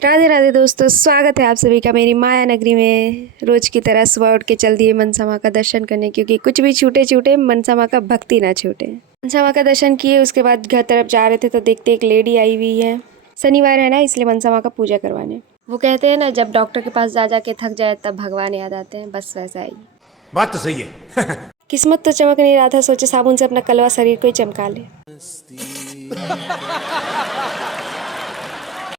राधे राधे दोस्तों, स्वागत है आप सभी का मेरी माया नगरी में। रोज की तरह सुबह उठ के चल दिए मनसा माँ का दर्शन करने, क्योंकि कुछ भी छूटे छूटे मनसा माँ का भक्ति ना छूटे। मनसा माँ का दर्शन किए, उसके बाद घर तरफ जा रहे थे तो देखते एक लेडी आई हुई है। शनिवार है ना, इसलिए मनसा माँ का पूजा करवाने। वो कहते हैं ना, जब डॉक्टर के पास जा जाके थक जाए तब भगवान याद आते हैं, बस वैसा ही। बात तो सही है। किस्मत तो चमक नहीं रहा था, सोचे साबुन से अपना कलवा शरीर को ही चमका ले।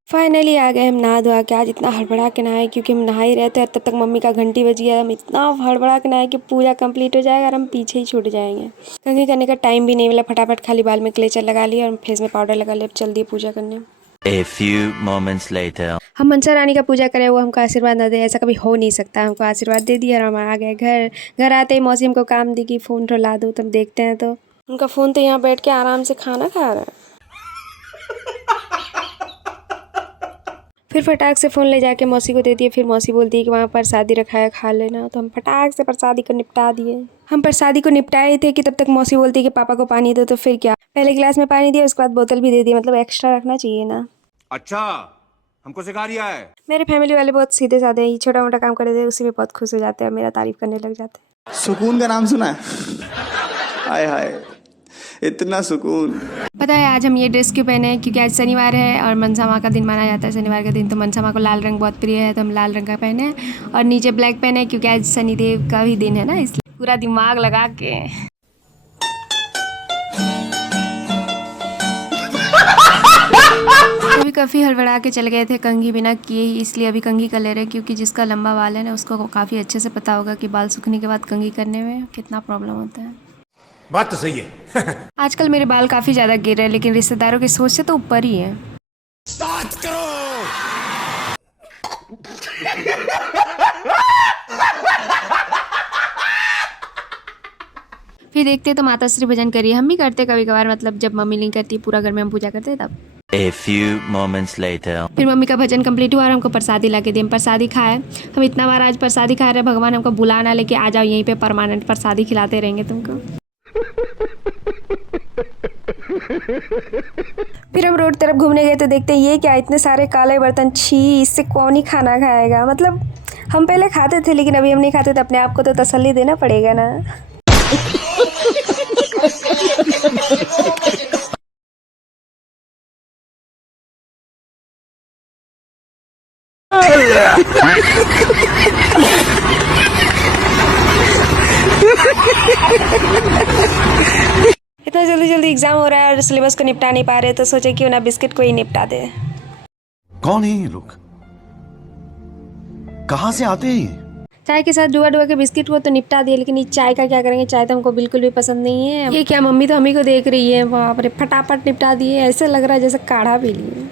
फाइनली आ गए हम नहा धोआ के। आज इतना हड़बड़ा के नहाए, क्योंकि हम नहा ही रहते हैं, तब तक मम्मी का घंटी बज गया। हम इतना हड़बड़ा के नहाए कि पूजा कंप्लीट हो जाएगा और हम पीछे ही छूट जाएंगे। कंघी करने का टाइम भी नहीं मिला, फटाफट खाली बाल में क्लेचर लगा लिया और फेस में पाउडर लगा लिया। अब चल दिए पूजा करने। A few moments later. हम मनसा रानी का पूजा करें, वो हमको आशीर्वाद ना दे, ऐसा कभी हो नहीं सकता। हमको आशीर्वाद दे दिया और हम आ गए घर। घर आते ही मौसी हमको काम दी कि फ़ोन ला दो, तब देखते हैं तो उनका फ़ोन तो यहाँ बैठ के आराम से खाना खा रहा है। फिर फटाक से फ़ोन ले जाके मौसी को दे दिए। फिर मौसी बोलती है कि वहाँ प्रसादी रखा है, खा लेना। तो हम फटाक से प्रसादी को निपटा दिए। हम प्रसादी को निपटाए थे कि तब तक मौसी बोलती है कि पापा को पानी दो। तो फिर क्या, पहले गिलास में पानी दिया, उसके बाद बोतल भी दे दी। मतलब एक्स्ट्रा रखना चाहिए ना। अच्छा, हमको सिखा रिया है। मेरे फैमिली वाले बहुत सीधे साधे हैं। छोटा मोटा काम कर देते, उसी में बहुत खुश हो जाते हैं, मेरा तारीफ करने लग जाते हैं। सुकून का नाम सुना है? हाय हाय, इतना सुकून। पता है आज हम ये ड्रेस क्यों पहने हैं? क्योंकि आज शनिवार है और मनसा माँ का दिन माना जाता है। शनिवार का दिन तो मनसा माँ को लाल रंग बहुत प्रिय है, तो हम लाल रंग का पहने हैं। और नीचे ब्लैक पहने हैं, क्योंकि आज शनिदेव का भी दिन है ना, इसलिए पूरा दिमाग लगा के। अभी काफ़ी हड़बड़ा के चले गए थे कंघी बिना किए ही, इसलिए अभी कंघी कर ले रहे हैं। क्योंकि जिसका लंबा बाल है ना, उसको काफ़ी अच्छे से पता होगा कि बाल सूखने के बाद कंघी करने में कितना प्रॉब्लम होता है। बात तो सही है। आजकल मेरे बाल काफ़ी ज़्यादा गिर रहे हैं, लेकिन रिश्तेदारों की सोच से तो ऊपर ही है। फिर देखते तो माता श्री भजन करिए, हम भी करते कभी कभार। मतलब जब मम्मी नहीं करती, पूरा घर में हम पूजा करते तब। A few moments later. फिर मम्मी का भजन कंप्लीट हुआ और हमको प्रसादी ला के दी। हम प्रसादी खाए। हम इतना बार आज प्रसादी खा रहे, भगवान हमको बुला ना लेके आ जाओ, यहीं पे परमानेंट प्रसादी खिलाते रहेंगे तुमको। फिर हम रोड तरफ घूमने गए तो देखते ये क्या, इतने सारे काले बर्तन, छी, इससे कौन ही खाना खाएगा। मतलब हम पहले खाते थे, लेकिन अभी हम नहीं खाते, तो अपने आप को तो तसल्ली देना पड़ेगा ना। इतना जल्दी जल्दी एग्जाम हो रहा है और सिलेबस को निपटा नहीं पा रहे, तो सोचे क्यों ना बिस्किट को ही निपटा दे। कौन है ये लोग? कहाँ से आते हैं? चाय के साथ डुबा डुबा के बिस्किट को तो निपटा दिए, लेकिन ये चाय का क्या करेंगे? चाय तो हमको बिल्कुल भी पसंद नहीं है। ये क्या, मम्मी तो हम ही को देख रही है। बाप रे, फटाफट निपटा दिए। ऐसे लग रहा है जैसे काढ़ा पी लिए।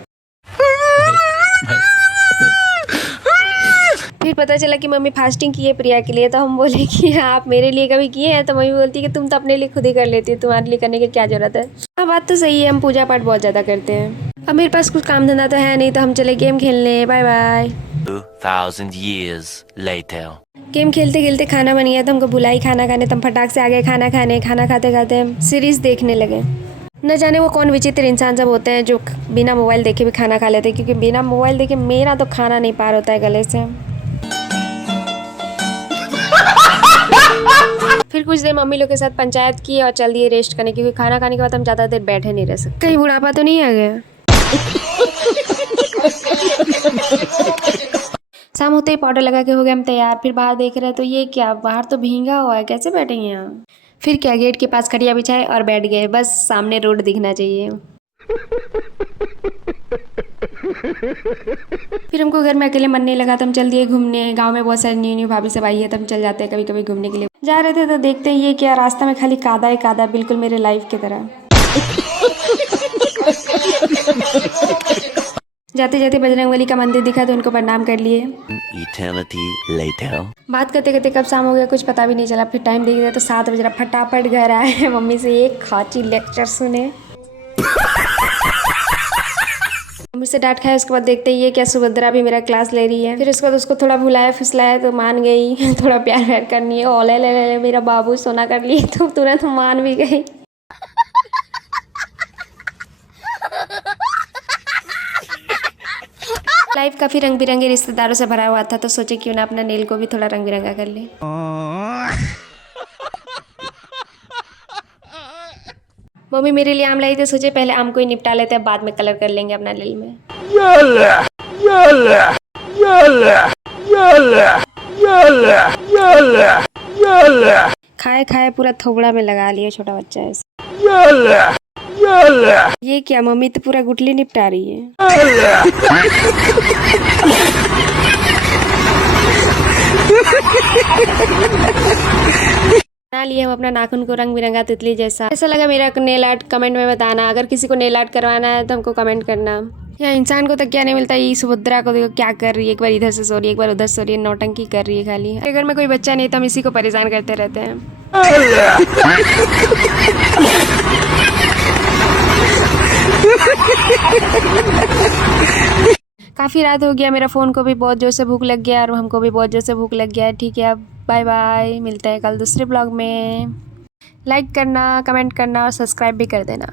फिर पता चला कि मम्मी फास्टिंग की है प्रिया के लिए। तो हम बोले कि आप मेरे लिए कभी किए हैं? तो मम्मी बोलती है कि तुम तो अपने लिए खुद ही कर लेती है, तुम्हारे लिए करने की क्या जरूरत है। हाँ, बात तो सही है, हम पूजा पाठ बहुत ज़्यादा करते हैं। अब मेरे पास कुछ काम धंधा तो है नहीं, तो हम चले गेम खेलने। Bye bye. 2000 years later. Game खेलते खेलते खाना बन गया, तो हमको बुलाई खाना खाने। तो हम फटाक से आ गए खाना खाने। खाना खाते खाते हम सीरीज़ देखने लगे। न जाने वो कौन विचित्र इंसान सब होते हैं जो बिना मोबाइल देखे भी खाना खा लेते हैं। क्योंकि बिना मोबाइल देखे मेरा तो खाना नहीं पार होता है गले से। फिर कुछ देर मम्मी लोग के साथ पंचायत की और चल दिए रेस्ट करने, क्योंकि खाना खाने के बाद हम ज़्यादा देर बैठे नहीं रह सकते। कहीं बुढ़ापा तो नहीं आ गया। शाम होते ही पाउडर लगा के हो गए हम तैयार। फिर बाहर देख रहे हैं तो ये क्या, बाहर तो भींगा हुआ है, कैसे बैठेंगे यहाँ। फिर क्या, गेट के पास खटिया बिछाए और बैठ गए। बस सामने रोड दिखना चाहिए। फिर हमको घर में अकेले मन नहीं लगा, तो हम चल दिए घूमने। गांव में बहुत सारी न्यू न्यू भाभी सब आई है, तो हम चल जाते हैं कभी कभी घूमने के लिए। जा रहे थे तो देखते हैं ये क्या, रास्ता में खाली कादा ही कादा, बिल्कुल मेरे लाइफ की तरह। जाते जाते बजरंगबली का मंदिर दिखा, तो उनको प्रणाम कर लिए। Eternity later. बात करते करते कब शाम हो गया कुछ पता भी नहीं चला। फिर टाइम देख दिया तो 7 बज रहा। फटाफट घर आए, मम्मी से एक खाची लेक्चर सुने। मम्मी से डांट खाया। उसके बाद देखते ही ये क्या, सुभद्रा भी मेरा क्लास ले रही है। फिर उसके बाद उसको थोड़ा भुलाया फुसलाया तो मान गई। थोड़ा प्यार व्यार करनी है, ओले ले ले मेरा बाबू सोना कर ली, तो तुरंत मान भी गई। लाइफ काफ़ी रंग बिरंगे रिश्तेदारों से भरा हुआ था, तो सोचे क्यों ना अपना नेल को भी थोड़ा रंग बिरंगा कर ले। मम्मी मेरे लिए आम लाई थी, सोचे पहले आम को ही निपटा लेते हैं, बाद में कलर कर लेंगे अपना नेल में। खाए खाए पूरा थोबड़ा में लगा लिया छोटा बच्चा है। ये क्या मम्मी तो पूरा गुठली निपटा रही है। बना लिए हम अपना नाखून को रंग बिरंगा तितली जैसा। ऐसा लगा मेरा नेल आर्ट कमेंट में बताना। अगर किसी को नेल आर्ट करवाना है तो हमको कमेंट करना। यहाँ इंसान को तो क्या नहीं मिलता, ये सुभद्रा को देखो क्या कर रही है, एक बार इधर से सो रही है, एक बार उधर सो रही है, नौटंकी कर रही है खाली। अगर में कोई बच्चा नहीं तो हम इसी को परेशान करते रहते हैं। काफ़ी रात हो गया, मेरा फ़ोन को भी बहुत जोर से भूख लग गया और हमको भी बहुत जोर से भूख लग गया है। ठीक है, अब बाय बाय, मिलते हैं कल दूसरे ब्लॉग में। लाइक करना, कमेंट करना और सब्सक्राइब भी कर देना।